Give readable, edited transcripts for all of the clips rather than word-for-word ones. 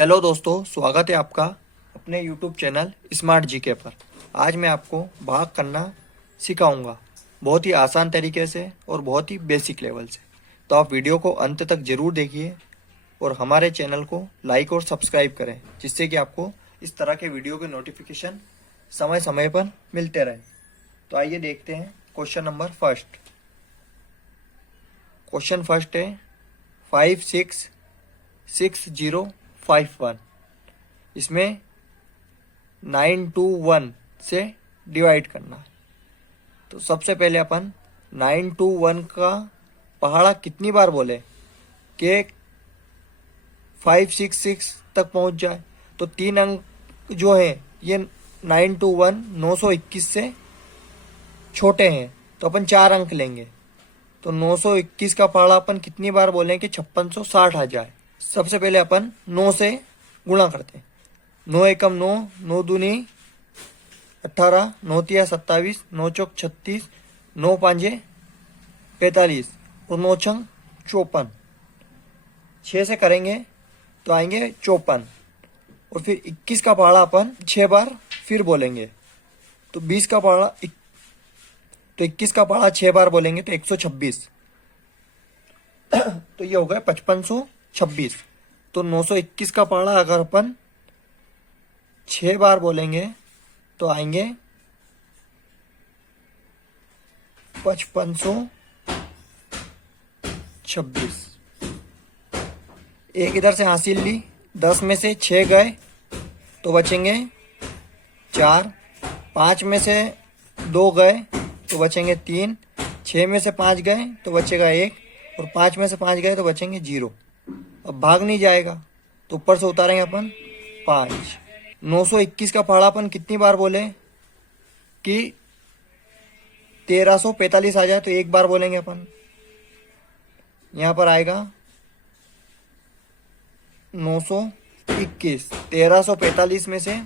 Hello दोस्तों, स्वागत है आपका अपने YouTube चैनल स्मार्ट जीके पर। आज मैं आपको भाग करना सिखाऊंगा बहुत ही आसान तरीके से और बहुत ही बेसिक लेवल से। तो आप वीडियो को अंत तक ज़रूर देखिए और हमारे चैनल को लाइक और सब्सक्राइब करें, जिससे कि आपको इस तरह के वीडियो के नोटिफिकेशन समय समय पर मिलते रहें। तो आइए देखते हैं question number first. Question first है 566051। इसमें 921 से डिवाइड करना है। तो सबसे पहले अपन 921 का पहाड़ा कितनी बार बोले कि 566 तक पहुंच जाए। तो तीन अंक जो है ये 921 921 से छोटे हैं, तो अपन 4 अंक लेंगे। तो 921 का पहाड़ा अपन कितनी बार बोलें कि 5660 आ जाए। सबसे पहले अपन 9 से गुणा करते हैं। 9 एकम 9, 9 दूनी 18, 9 तिया 27, 9 चौक 36, 9 पांजे 45 और 9 छंग 54। 6 से करेंगे तो आएंगे 54 और फिर 21 का पहाड़ा अपन 6 बार फिर बोलेंगे। तो 20 का पहाड़ा तो 21 का पहाड़ा 6 बार बोलेंगे तो 126। तो ये हो गया 5526। तो 921 का पहाड़ा अगर अपन 6 बार बोलेंगे तो आएंगे 5526। एक इधर से हासिल ली, 10 में से 6 गए तो बचेंगे 4, 5 में से 2 गए तो बचेंगे 3, 6 में से 5 गए तो बचेगा 1 और 5 में से 5 गए तो बचेंगे 0। अब भाग नहीं जाएगा तो ऊपर से उतारेंगे अपन 5। 921 का पहाड़ा अपन कितनी बार बोले कि 1345 आ जाए, तो एक बार बोलेंगे अपन। यहां पर आएगा 921। 1345 में से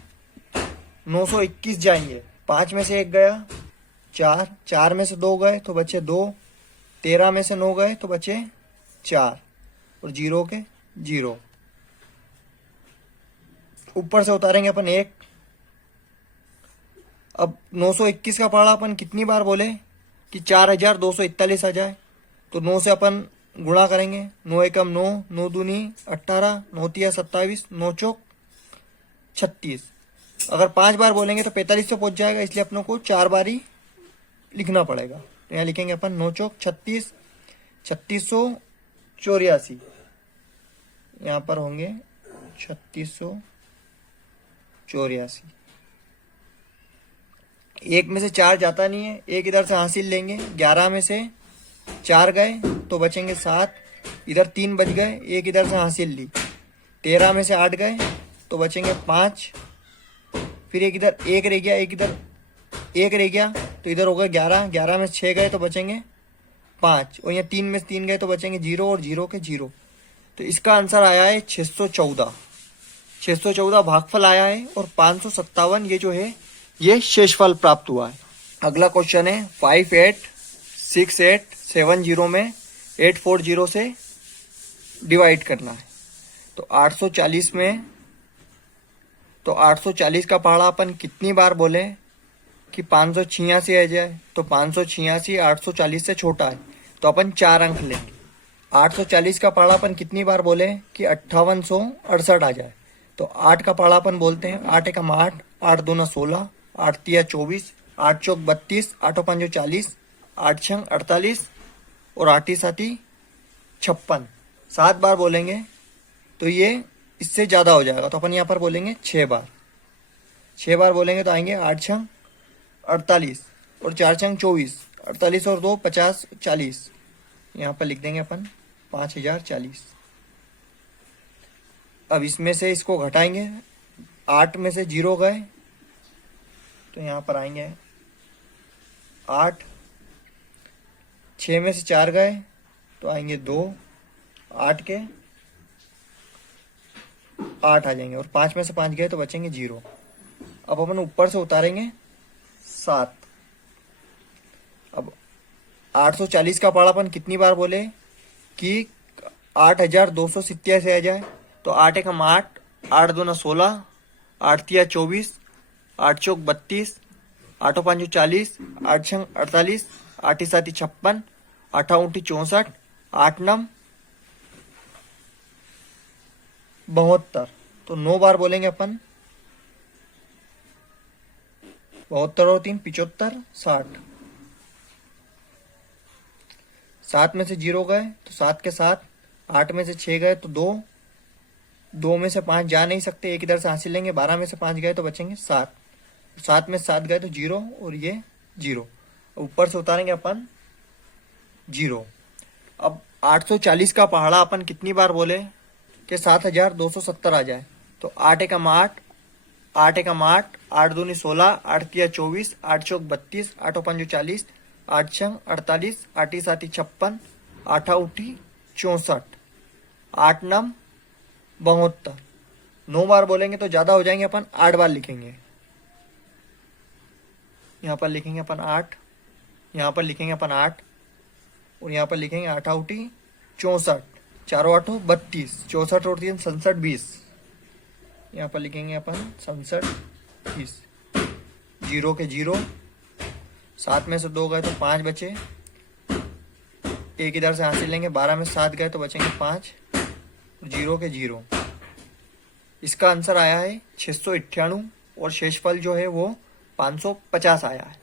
921 जाएंगे, 5 में से 1 गया 4, 4 में से 2 गए तो बचे 2, 13 में से 9 गए तो बचे 4 और 0 के 0। ऊपर से उतारेंगे अपन 1। अब 921 का पहाड़ा अपन कितनी बार बोले कि 4241 आ जाए। तो 9 से अपन गुणा करेंगे। 9 एकम 9, 9 दूनी 18, 9 तिया 27, 9 चौक 36। अगर 5 बार बोलेंगे तो 45 से पहुंच जाएगा, इसलिए अपनों को 4 बार ही लिखना पड़ेगा। तो यहाँ लिखेंगे अपन 9 चौक 36, 3684। यहाँ पर होंगे 3684। एक में से 4 जाता नहीं है, एक इधर से हासिल लेंगे। 11 में से 4 गए तो बचेंगे 7, इधर 3 बच गए, एक इधर से हासिल ली। 13 में से 8 गए तो बचेंगे 5, फिर एक इधर 1 रह गया, एक इधर 1 रह गया तो इधर होगा 11। 11 में से 6 गए तो बचेंगे 5 और यहाँ 3 में से 3 गए तो बचेंगे 0 और 0 के 0। तो इसका आंसर आया है 614। 614 भागफल आया है और 557 ये जो है ये शेषफल प्राप्त हुआ है। अगला क्वेश्चन है 586870 में 840 से डिवाइड करना है। तो 840 का पहाड़ा अपन कितनी बार बोले कि 586 आ जाए। तो 586 840 से छोटा है, तो अपन 4 अंक लेंगे। 840 का पहाड़ा अपन कितनी बार बोले कि 5868 आ जाए। तो 8 का पहाड़ा अपन बोलते हैं 8 एकम 8, 8 दूना 16, 8 तिया 24, 8 चौक 32, 8 पंजो 40, 8 छंग 48 और 8 साथी 56। 7 बार बोलेंगे तो ये इससे ज़्यादा हो जाएगा, तो अपन यहाँ पर बोलेंगे 6 बार। 6 बार बोलेंगे तो आएंगे 8 छंग 48 और 4 छंग 24, 48 और 2 50 40। यहाँ पर लिख देंगे अपन 5040। अब इसमें से इसको घटाएंगे। 8 में से 0 गए तो यहाँ पर आएंगे 8, 6 में से 4 गए तो आएंगे 2, 8 के 8 आ जाएंगे और 5 में से 5 गए तो बचेंगे 0। अब अपन ऊपर से उतारेंगे 7। अब 840 का पहाड़ा अपन कितनी बार बोले कि 8287 आ जाए। तो 8 एकम 8, 8 दूना 16, 8 तिया 24, 8 चौक 32, 8 5 40, 8 6 48, 8 7 56, 8 8 64, 8 9 72। तो 9 बार बोलेंगे अपन। 72 और 3 75, 60। 7 में से 0 गए तो 7 के 7, 8 में से 6 गए तो 2, 2 में से 5 जा नहीं सकते, एक इधर से हासिल लेंगे। 12 में से 5 गए तो बचेंगे 7, 7 में से 7 गए तो 0 और ये 0, ऊपर से उतारेंगे अपन 0। अब 840 का पहाड़ा अपन कितनी बार बोले कि 7270 आ जाए। तो 8 एकम 8, 8 एकम 8, 8 दूनी 16, 8 तिया 24, 8 चौक 32, 8 5 40, 8 6 48, 8 7 56, 8 8 64, 8 9 72। 9 बार बोलेंगे तो ज्यादा हो जाएंगे, अपन 8 बार लिखेंगे। यहाँ पर लिखेंगे अपन 8, यहाँ पर लिखेंगे अपन 8, और यहाँ पर लिखेंगे 8 8 64, चारों 8 32, 64 और 3 67 20। यहाँ पर लिखेंगे अपन 67 20। 0 के 0, 7 में से 2 गए तो 5 बचे, एक इधर से हासिल लेंगे। 12 में 7 गए तो बचेंगे 5, 0 के 0। इसका आंसर आया है 691 और शेषफल जो है वो 550 आया है।